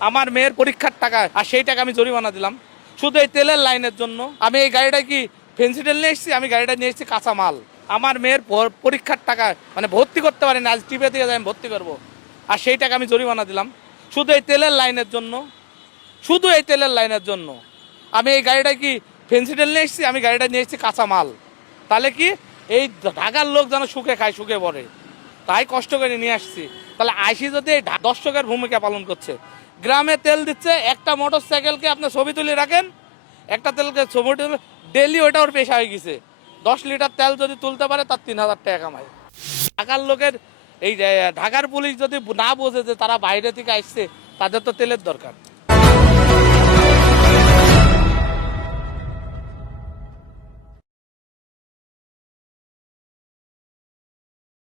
আমার মেয়ের পরীক্ষার টাকা আর সেই টাকা আমি জরিমানা দিলাম শুধু এই তেলের লাইনের জন্য। আমি এই গাড়িটা কি ফেন্সি তেল নিয়ে এসেছি, আমি গাড়িটা নিয়ে এসেছি কাঁচা মাল। আমার মেয়ের পরীক্ষার টাকা মানে ভর্তি করতে পারিনি, আজ টিপে থেকে আমি ভর্তি করবো আর সেই টাকা আমি জরিমানা দিলাম শুধু এই তেলের লাইনের জন্য, শুধু এই তেলের লাইনের জন্য। আমি এই গাড়িটা কি ফেন্সি তেল নিয়ে এসেছি, আমি গাড়িটা নিয়ে এসেছি কাঁচা মাল। তাহলে কি এই ঢাকার লোক যেন সুখে খায়, সুখে পড়ে, তাই কষ্ট করে নিয়ে আসছি। তাহলে আইসি যদি এই দর্শকের ভূমিকা পালন করছে, গ্রামে তেল দিচ্ছে, একটা মোটর সাইকেলকে আপনি ছবি তুলে রাখেন, একটা তেলকে ছবি তুলে ডেলি ওইটা ওর পেশা হয়ে গেছে। 10 লিটার তেল যদি তুলতে পারে তার 3000 টাকা কামায়। ঢাকার লোকের এই ঢাকার পুলিশ যদি না বোঝে যে তারা বাইরে থেকে আসছে, তাদের তো তেলের দরকার।